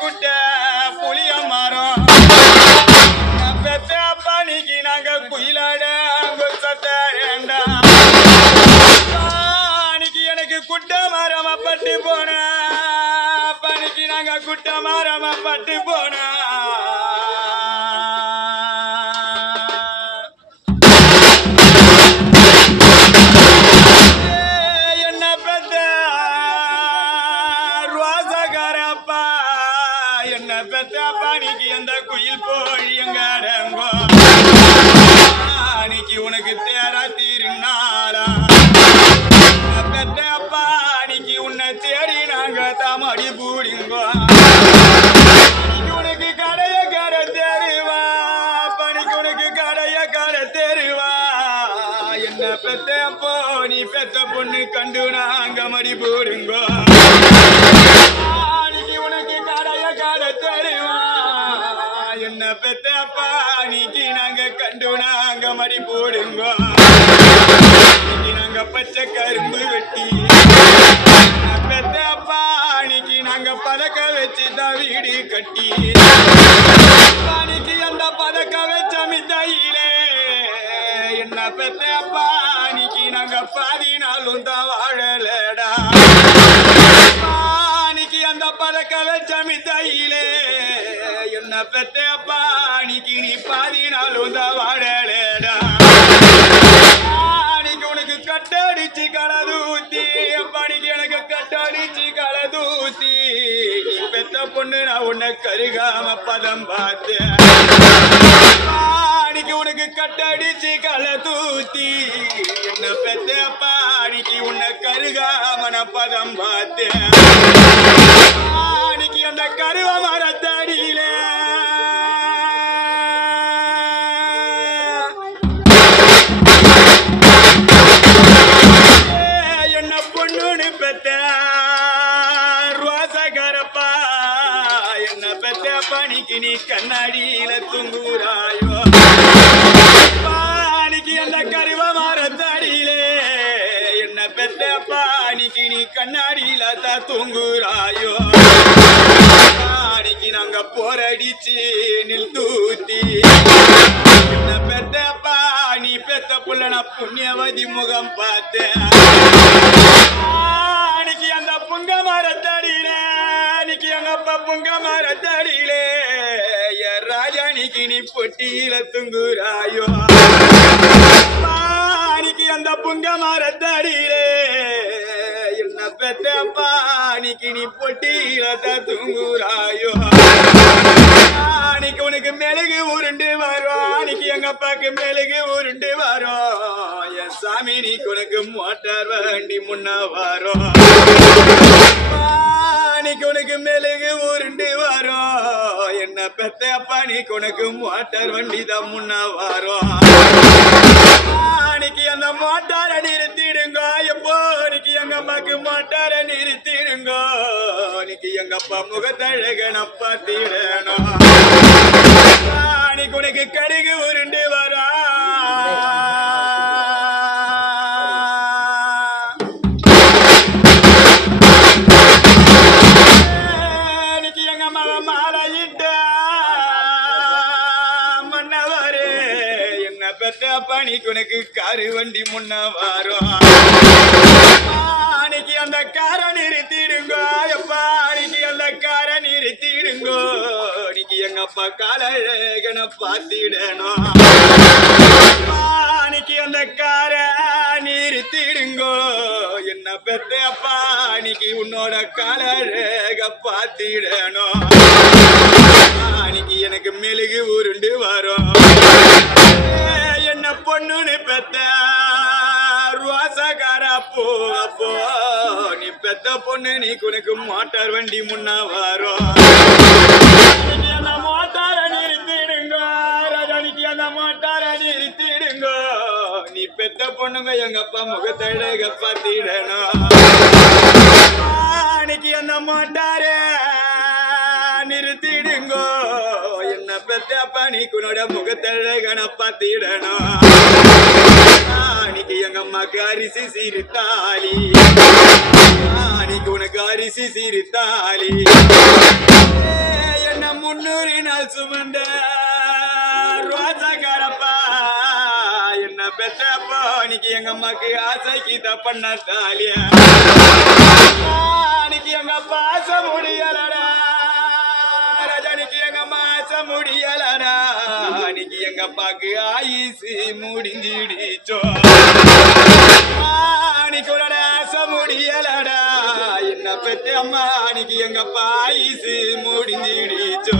குட்ட புளிய மரம் பெத்த பணிக்கு நாங்க குயிலாட சத்தேண்டா பணிக்கு எனக்கு குட்ட மரமா பட்டு போன பணிக்கு நாங்க குட்ட மரமா பட்டு போனா. என்ன பெத்த பாணிக்கு அந்த குயில் போய் எங்கடங்கோ? பாணிக்கு உனக்கு தேரா தீருநாளா? பெத்த பாணிக்கு உன்னை தேடி நாங்க தாமடி பூடிங்கோ? உனக்கு கடைய கடை தெருவா? பணிக்கு உனக்கு கடைய கடை தெருவா? என்ன பெத்த போ நீ பெத்த பொண்ணு கண்டு நாங்க மடி போடுங்கோ? என்ன பெத்த அப்பா நீக்கு நாங்க கண்டு நாங்க மடி போடுங்கோ. இன்னைக்கு நாங்க பச்சை கரும்பு வெட்டி. பெத்த பாணிக்கு நாங்க பதக்க வச்சு தான் வீடு கட்டி. பாணிக்கு அந்த பதக்க வச்ச மித்தையிலே. என்ன பெத்த பாணிக்கு நாங்க பாதி நாளும் தான் வாழலடா. பாணிக்கு அந்த பதக்க வச்ச மித்தையிலே. என்ன பெத்த பாதி நாளும் அன்னைக்கு உனக்கு கட்டடிச்சு கலதூத்தி பணிக்கு எனக்கு கட்டடிச்சு கலதூத்தி பெத்த பொண்ணு நான் உன்னை கருகாம பதம் பார்த்தேன். உனக்கு கட்டடிச்சு கலதூத்தி என்ன பெத்த பாடிக்கு உன்னை கருகாம நான் பதம் பார்த்தேன். அந்த கருவமா பெத்த ரோசகரப்பா என்ன பெத்த பணிக்கு நீ கண்ணாடியில தூங்குறாயோ பாணிக்கு அந்த கருவ மரத்தடியிலே என்ன பெத்த பாணிக்கு நீ கண்ணாடியில தான் தூங்குறாயோ பாணிக்கு நாங்க போரடிச்சு நில் தூத்தி. என்ன பெத்த பாணி பெத்த புள்ளன புண்ணியவதி முகம் பார்த்தேன் புங்க மரத்தடியில நிக்கி எங்க அப்பா புங்க மரத்தடியிலே ராஜா நிக்கி நீ பொட்டியில துங்குறாயோ. பாணிக்கு அந்த புங்க மரத்தடியிலே என்ன பெத்த பாணிக்கு நீ பொட்டியில தான் துங்குறாயோ. அன்னைக்கு உனக்கு மெழுகு உருண்டு வரும் அன்னைக்கு எங்க அப்பாக்கு மெழுகு உருண்டு வரும். சாமி நீ உனக்கு மோட்டார் வண்டி முன்ன வரும் அன்னைக்கு உனக்கு மெழுகு உருண்டு வாரோ. என்ன பெத்த அப்பா நீ உனக்கு மோட்டார் வண்டி தான் முன்ன வரும் அன்னைக்கு அந்த மோட்டாரை நிறுத்திடுங்க. எப்போ அன்னைக்கு எங்க அம்மாக்கு மோட்டாரை நிறுத்திடுங்க. அன்னைக்கு எங்க அப்பா முகத்தழகன தீடணும் அன்னைக்கு உனக்கு கடுகு உருண்டு வரா. பெத்த பணிக்கு உனக்கு காரு வண்டி முன்ன வரும் அன்னைக்கு அந்த காரை நிறுத்திடுங்கோ. எப்பா அன்னைக்கு அந்த காரை நிறுத்திடுங்கோ. இன்னைக்கு எங்க அப்பா காலழகனை பார்த்திடணும். அன்னைக்கு அந்த காரை நிறுத்திடுங்கோ. என்ன பெத்த அப்பா அன்னைக்கு உன்னோட காலழக பார்த்திடணும். அன்னைக்கு எனக்கு மெழுகு உருண்டு வரும். பொண்ணுன்னு பெத்த ரோசக்கார அப்போ அப்போ. நீ பெத்த பொண்ணு நீ உனக்கு மோட்டார் வண்டி முன்ன வரும் அந்த மோட்டார நிறுத்திடுங்க ரஜனிக்கு அந்த மோட்டார நிறுத்திடுங்க. நீ பெத்த பொண்ணுங்க எங்க அப்பா முகத்தழக பார்த்திடணும். அன்னைக்கு அந்த மோட்டாரே நிறுத்திடுங்கோ. முகத்தை அப்பா நீக்குனோட முகத்தழகனப்பா தீடணும் நாளைக்கு எங்க அம்மாக்கு அரிசி சிரித்தாளி நாளைக்கு உனக்கு அரிசி சிரித்தாளி என்ன முன்னூறு நாள் சுமந்த ரோஜா காரப்பா என்ன பெத்தப்பா இன்னைக்கு எங்க அம்மாக்கு ஆசைக்கு தப்பண்ண தாலியா நாளைக்கு எங்க பாச முடியலடா. முடியலடா. அன்னைக்கு எங்க அப்பாக்கு ஆயுசு முடிஞ்சிடுச்சோ. அன்னைக்கு உன்னோட ஆசை முடியலடா. என்ன பெற்ற அம்மா அன்னைக்கு எங்க அப்பா ஆயுசு முடிஞ்சிடுச்சோ.